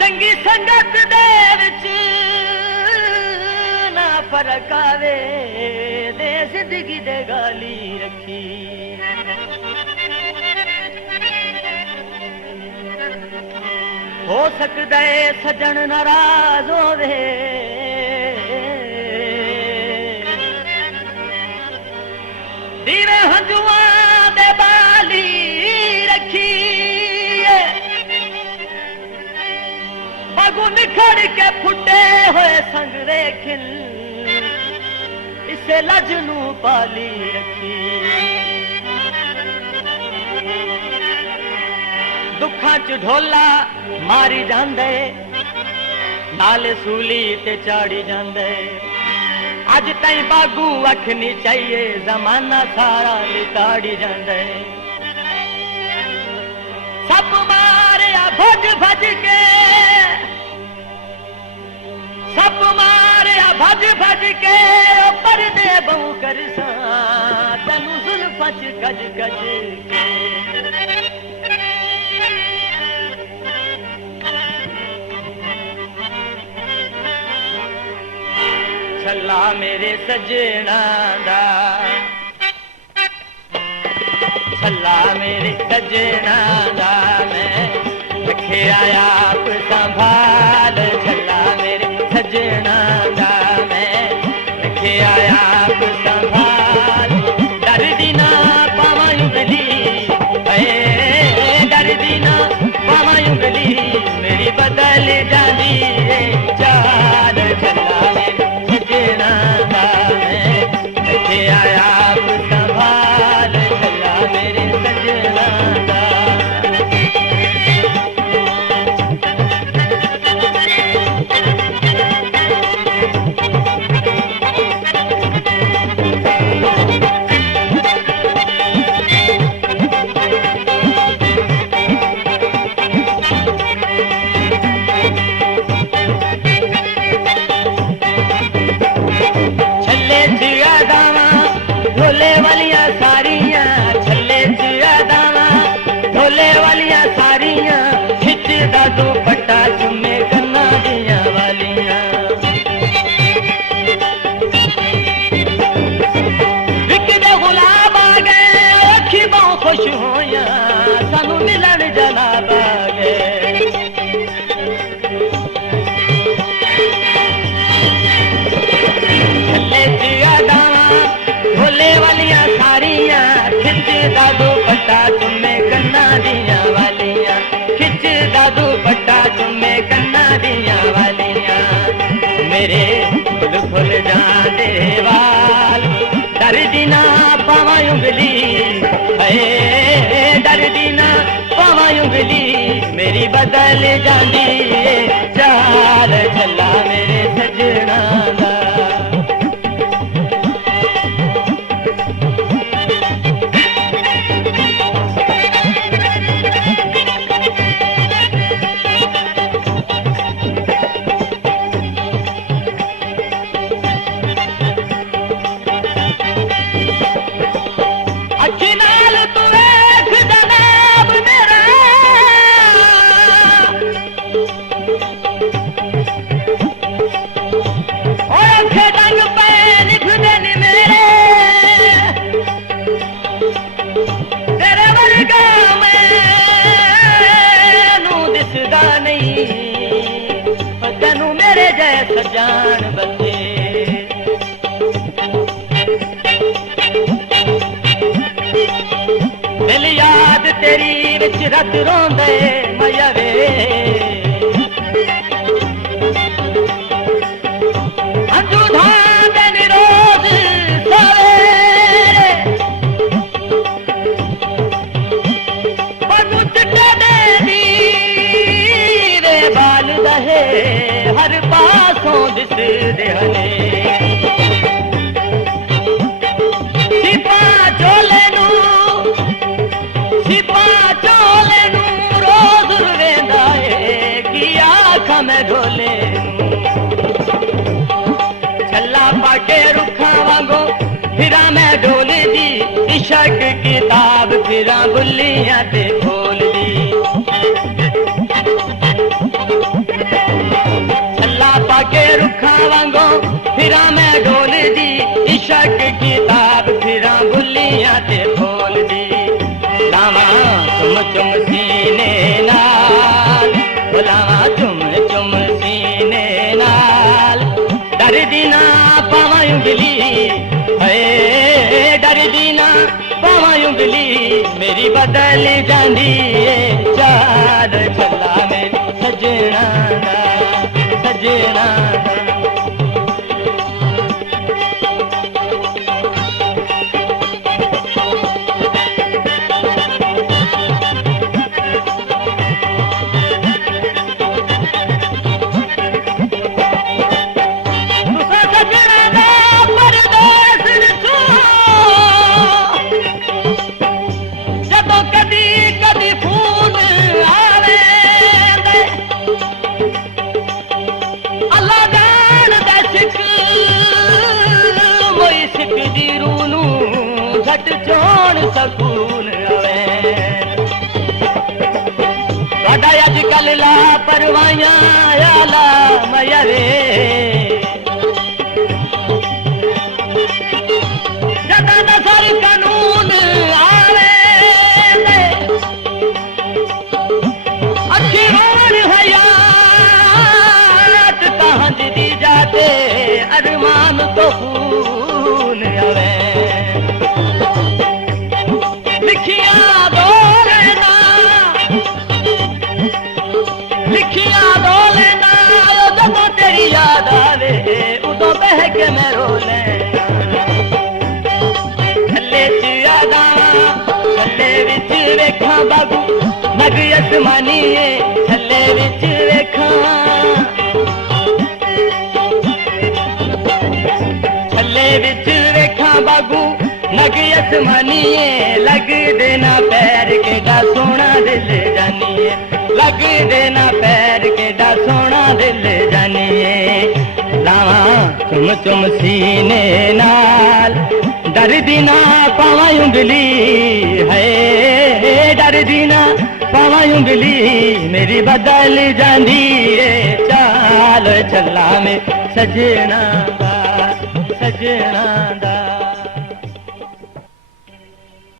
चंगी संगत दे विच ना फर्क आवे दे जिंदगी दे गाली रखी। हो सकदा है सजन नाराज होवे दीवे हंजुआं दे बाली रखी। बागू निखड़ के फुटे होए संग रेखिल इसे लज नू पाली रखी। दुखां च ढोला मारी जांदे नाल सूली ते चाड़ी जांदे। अज ताई बागू अख नहीं चाहिए जमाना सारा लिताड़ी जांदे। सब मारिया भज भज के सब मारिया भज भज के परदे बहु कर सा तनु जुल्फां च गज गज के। छल्ला मेरे सजना दा छल्ला मेरे सजना दा मैं रखे आप संभाल। छल्ला मेरे सजना दा मैं रखे आप संभाल। डर दी ना पावां उंगली डर दी ना पावां उंगली मेरी बदल जानी है चाल। छल्ला आप संभाल छल्ला मेरे सजना दा। ढोले वालियां सारियां छल्ले दावा ढोले वालियां सारियां खिचदा दुपट्टा चुम्मे गन्ना दियां वालियां। विकदे गुलाब आ गए अखी बहु खुश होया सानू मिलन जनाब आ गए। छल्ले दावा ढोले वालियां सारियां खिचदा दुपट्टा चुम्मे कन्ना दियां वालियां। खिचदा दुपट्टा चुम्मे कन्ना दियां वालियां। मेरे फुल फुल जांदे वाल डर दी ना पावां उंगली डर दी ना पावां उंगली मेरी बदल जांदी चाल। छल्ला मेरे सजना दा जान बंदे। दिल याद तेरी विच रत रोंदे मया वे अंजू धांदे नी रोज सवेरे पगू चिट्टे दे नीरे बाल दहे हर पासों दिसदे हने। सिपा चोले नू रोज रुवेंदा है कि आखा मैं ढोले छल्ला पाके रुखा वांगो फिरा मैं ढोले दी इशक किताब फिरा बुल्लियां ते खोल दी। अखियां ते खोल दी लावा चुम चुम सीने नाल बुलावा चुम चुम सीने नाल डरदी ना पावा उंगली डरदी ना पावा उंगली मेरी बदल जांदी चाल चला मेरी सजना दा सजना दा चोण सकून आवे बड़ा अजकल ला परवाइयां आला मया रे जदा नजर कानून आवे अच्छी होन हयात कहां दी जाते अरमान तो खून आवे याद आवे उदो बह के मैं रो लेना थल्ले च यादा थल्ले विच वेखा बाबू नग आसमानी थल्ले विच वेखा थल्ले विच वेखा बाबू नग आसमानी लग देना पैर केड़ा सोना दिल जानी लग देना पैर केड़ा सोना दिल जानिए लावा चुम चुम सीने नाल डरदी ना पावा उंगली है डरदी ना पावा उंगली मेरी बदल जांदी चाल चला में सजना दा